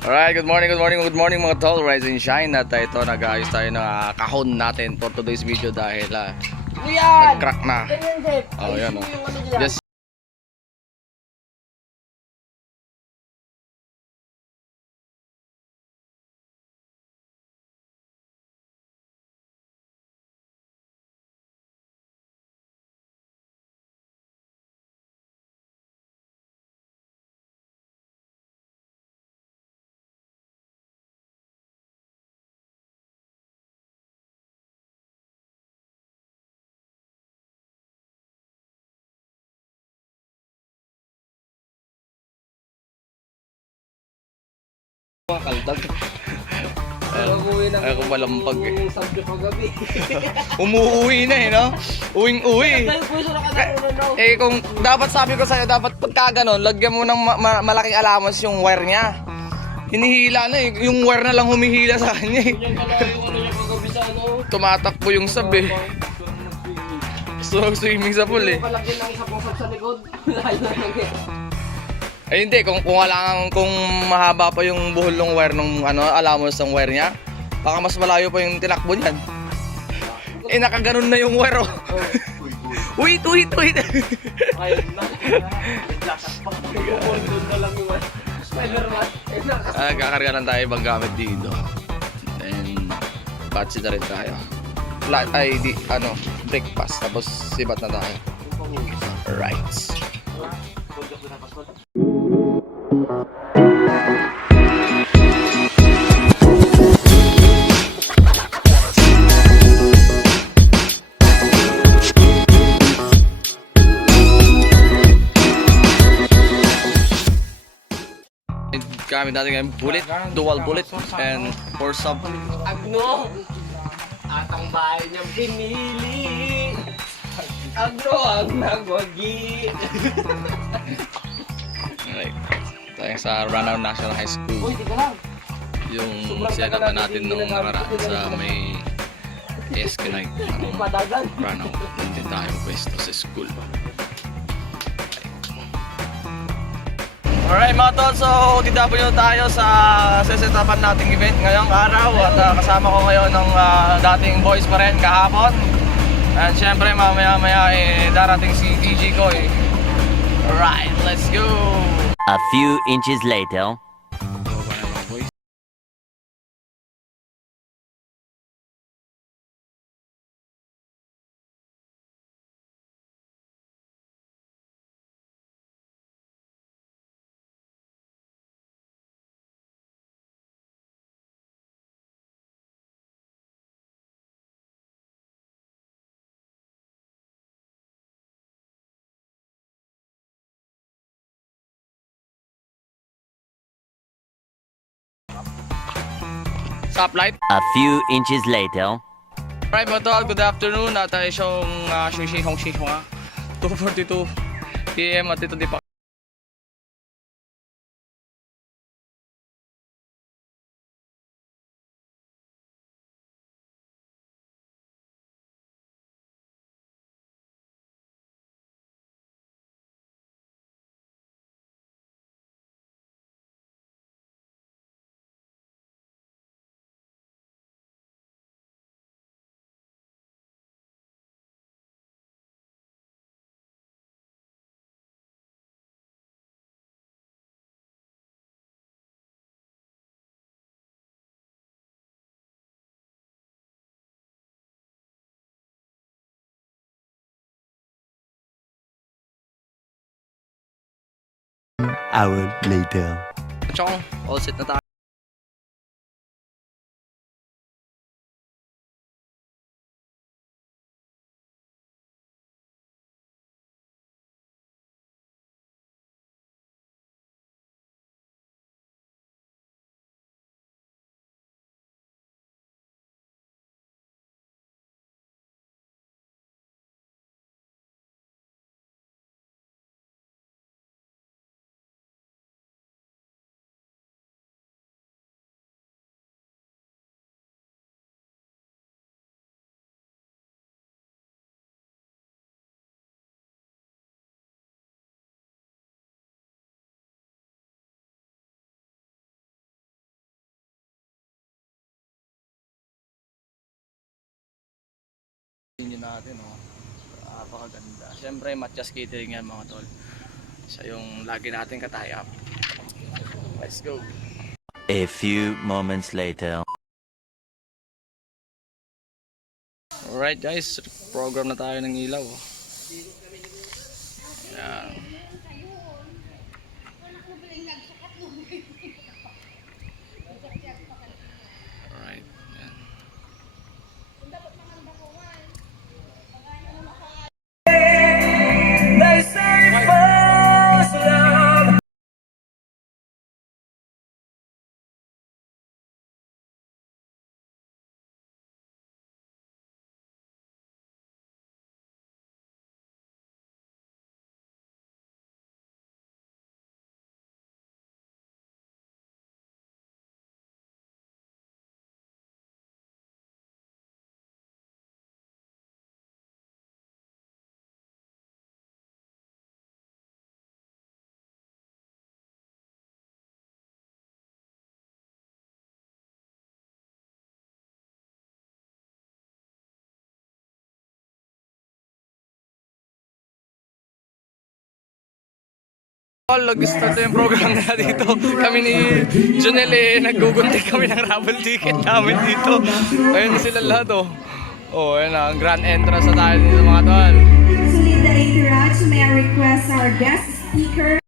Alright, good morning mga tol, rise and shine. At ito, nag-ayos tayo ng kahon natin for today's video dahil nag-crack na. Oh, yan o. Just kaldag. Ako malampag eh. Umuuwi na eh, no? Uwing-uwi. Eh kung dapat sabi ko sa'yo, dapat pagka ganon, lagyan mo ng malaking allowance yung wire niya. Hinihila na eh. Yung wire na lang humihila sa kanya eh. Tumatakbo yung sab eh. So, swimming sa pool eh. Ay hindi, kung mahaba pa yung buhol ng wire ng allowance ng wire niya, baka mas malayo pa yung tinakbo niyan. Eh nakaganon na yung wire oh. Wait. Kakarga lang tayo ibang gamit dito. And batsi na rin tayo. Breakfast, tapos sibat na tayo. Alright. Gamit natin ngayon bullet, dual bullet, and 4 sub. Agno! At ang bahay niyang pinili. Agno ang nagwagi. Alright. Tayo sa Ranao National High School. Uy, tika lang. Yung siyagapan natin nung nakaraan sa may SK Night. Padagan. Ranao. Hindi tayo pwesto sa school. Alright mga tol, so DW tayo sa sesetapan nating event ngayong araw. At kasama ko ngayon ng dating boys pa rin kahapon. At syempre mamaya darating si DJ ko eh. Alright, let's go! A few inches later. Stoplight. A few inches later. Alright mga tol, good afternoon. At isyong 2:42 PM at ito di pa Hour later. Chong, all set na tayo. Yun natin, oh. Napakaganda. Siyempre, Matchas Catering yan mga tol. Siya yung lagi natin katayap. Let's go. A few moments later. Alright guys, program na tayo ng ilaw. Yan. Alright, yan. Nag-start na yung program na dito. Kami ni Jonel naggugunting kami ng raffle ticket namin dito. Ayun sila lahat oh. Oh, ayun na, ang grand entrance na tayo dito mga tol. To lead the entourage, may I request our guest speaker.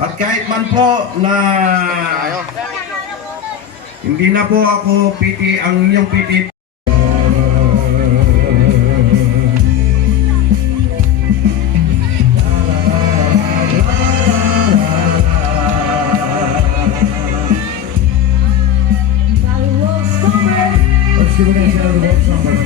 At kahit man po na hindi na po ako PT, ang inyong PT. Let's give it a shot of the world summer.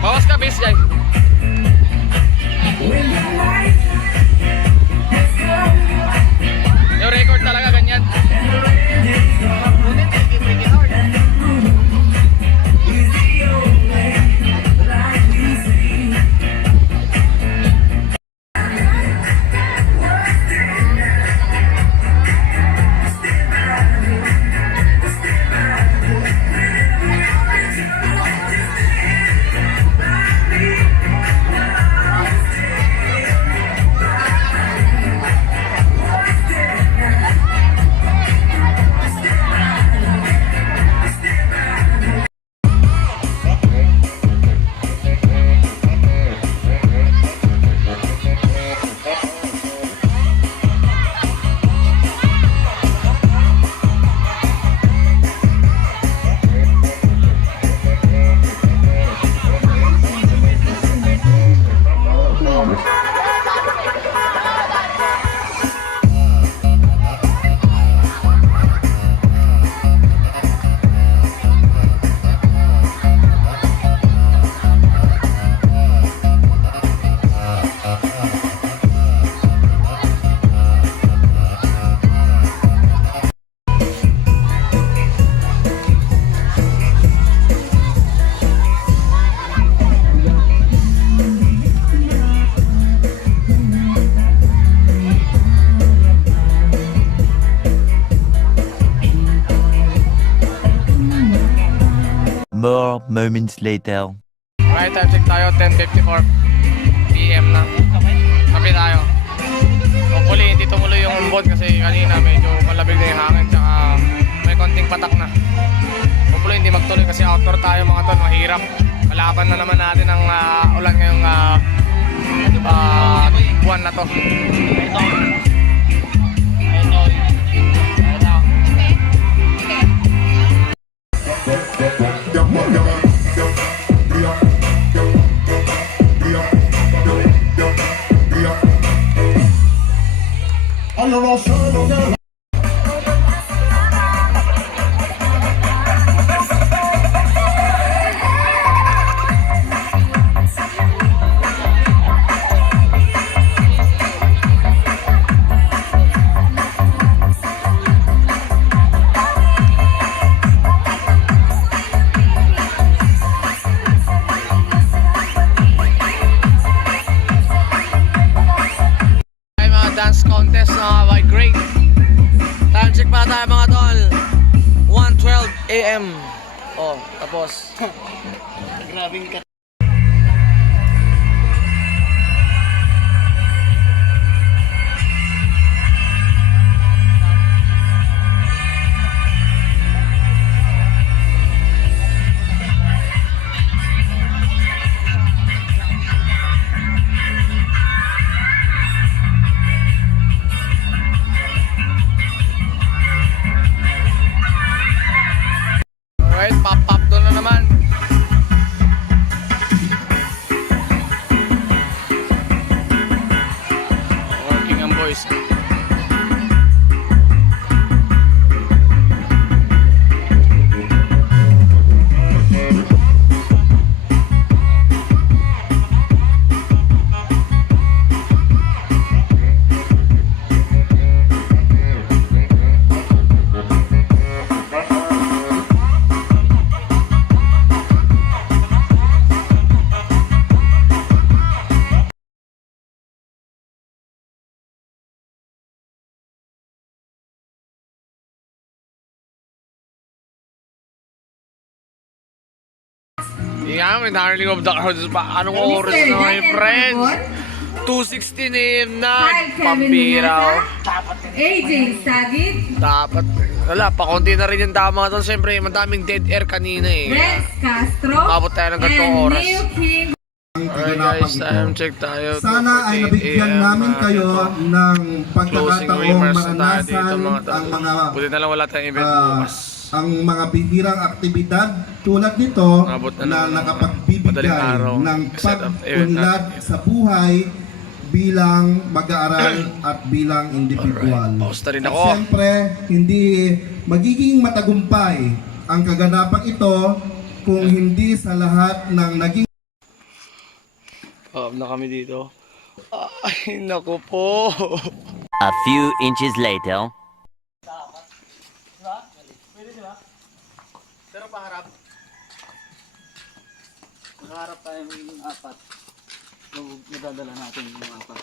Bawas ka, base guy. Yung record talaga ganyan. More moments later. Right, time check tayo, 10:54 PM na. Kape tayo. Hopefully, hindi tumuloy yung boat kasi kanina medyo malabig na yung hangin tsaka may konting patak na. Hopefully, hindi magtuloy kasi outdoor tayo mga tol, mahirap. Kalaban na naman natin ang ulan ngayong buwan na to. Dance contest by Great. Time check pa tayo mga tol. 1:12 AM. Oh, tapos. Grabing ka. Alright, pop doon na naman. Working ang boys. Yeah, may narinig of the crowds pa. Anong oras na my friends? 2:16 AM na. Pambiraw. AJ Sagit, Dapat. Wala, pakunti na rin yung tama doon. Siyempre, madaming dead air kanina eh. Rex Castro, Abot tayo ng gantong and oras. Neil King. Ang Alright kaganapang guys, time ito. check tayo. Sana ay 2:48 nabigyan AM namin na kayo ito. ng Closing pagkakataong remarks na tayo maranasan dito mga tol. ang mga Buti na lang wala tayong event ah, bukas. ang mga bihirang aktibidad tulad nito Abot na na naman ang nakapagbibigay madaling araw. ng Set up event pag-unlad natin. sa buhay bilang mag-aaral at bilang individual. Alright, pause na rin At ako. siyempre, hindi magiging matagumpay ang kaganapang ito kung hindi sa lahat ng naging Na kami dito. Ay, naku po. A few inches later. Pero paharap. Nakaharap tayo ng apat. Nadadala natin yung apat.